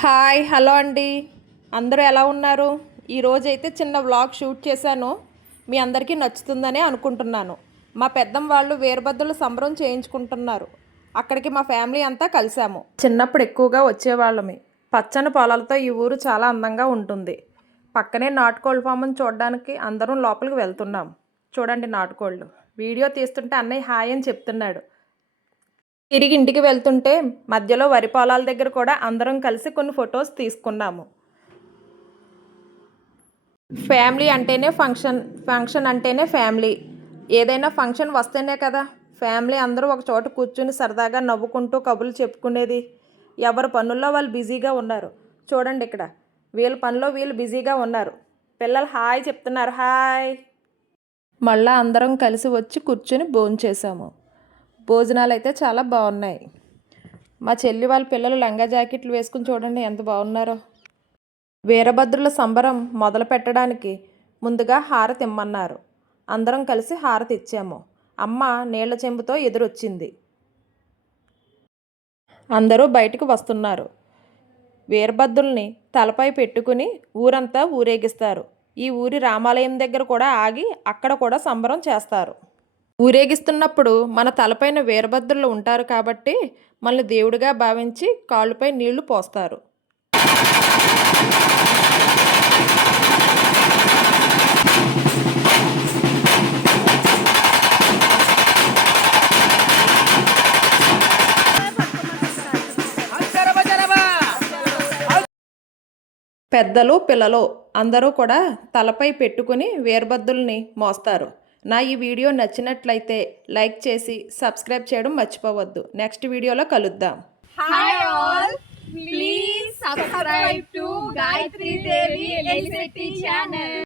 Hi hello అండి, అందరూ ఎలా ఉన్నారు? ఈరోజైతే చిన్న వ్లాగ్ షూట్ చేశాను. మీ అందరికీ నచ్చుతుందని అనుకుంటున్నాను. మా పెద్దమ్మ వాళ్ళు వీరభద్రుల సంబరం చేయించుకుంటున్నారు. అక్కడికి మా ఫ్యామిలీ అంతా కలిసాము. చిన్నప్పుడు ఎక్కువగా వచ్చేవాళ్ళమి. పచ్చని పొలాలతో ఈ ఊరు చాలా అందంగా ఉంటుంది. పక్కనే నాటుకోళ్ళ ఫామ్ని చూడడానికి అందరం లోపలికి వెళ్తున్నాం. చూడండి నాటుకోళ్ళు. వీడియో తీస్తుంటే అన్నయ్య హాయ్ అని చెప్తున్నాడు. తిరిగి ఇంటికి వెళ్తుంటే మధ్యలో వరి పొలాల దగ్గర కూడా అందరం కలిసి కొన్ని ఫొటోస్ తీసుకున్నాము. ఫ్యామిలీ అంటేనే ఫంక్షన్ అంటేనే ఫ్యామిలీ. ఏదైనా ఫంక్షన్ వస్తేనే కదా ఫ్యామిలీ అందరూ ఒక చోట కూర్చుని సరదాగా నవ్వుకుంటూ కబుర్లు చెప్పుకునేది. ఎవరి పనుల్లో వాళ్ళు బిజీగా ఉన్నారు. చూడండి ఇక్కడ వీళ్ళ పనిలో వీళ్ళు బిజీగా ఉన్నారు. పిల్లలు హాయ్ చెప్తున్నారు, హాయ్. మళ్ళీ అందరం కలిసి వచ్చి కూర్చుని భోంచేసాము. భోజనాలు అయితే చాలా బాగున్నాయి. మా చెల్లి వాళ్ళ పిల్లలు లంగా జాకెట్లు వేసుకుని చూడండి ఎంత బాగున్నారో. వీరభద్రుల సంబరం మొదలు పెట్టడానికి ముందుగా హారతి ఇమ్మన్నారు. అందరం కలిసి హారతి ఇచ్చాము. అమ్మ నీళ్ల చెంబుతో ఎదురొచ్చింది. అందరూ బయటకు వస్తున్నారు. వీరభద్రుల్ని తలపై పెట్టుకుని ఊరంతా ఊరేగిస్తారు. ఈ ఊరి రామాలయం దగ్గర కూడా ఆగి అక్కడ కూడా సంబరం చేస్తారు. ఊరేగిస్తున్నప్పుడు మన తలపైన వీరభద్రులు ఉంటారు కాబట్టి మనల్ని దేవుడిగా భావించి కాళ్ళపై నీళ్లు పోస్తారు. పెద్దలు పిల్లలు అందరూ కూడా తలపై పెట్టుకుని వీరభద్రుల్ని మోస్తారు. నా ఈ వీడియో నచ్చినట్లయితే లైక్ చేసి సబ్స్క్రైబ్ చేయడం మర్చిపోవద్దు. నెక్స్ట్ వీడియోలో కలుద్దాం. Hi all, please subscribe to Gayatri Devi Elisetti channel.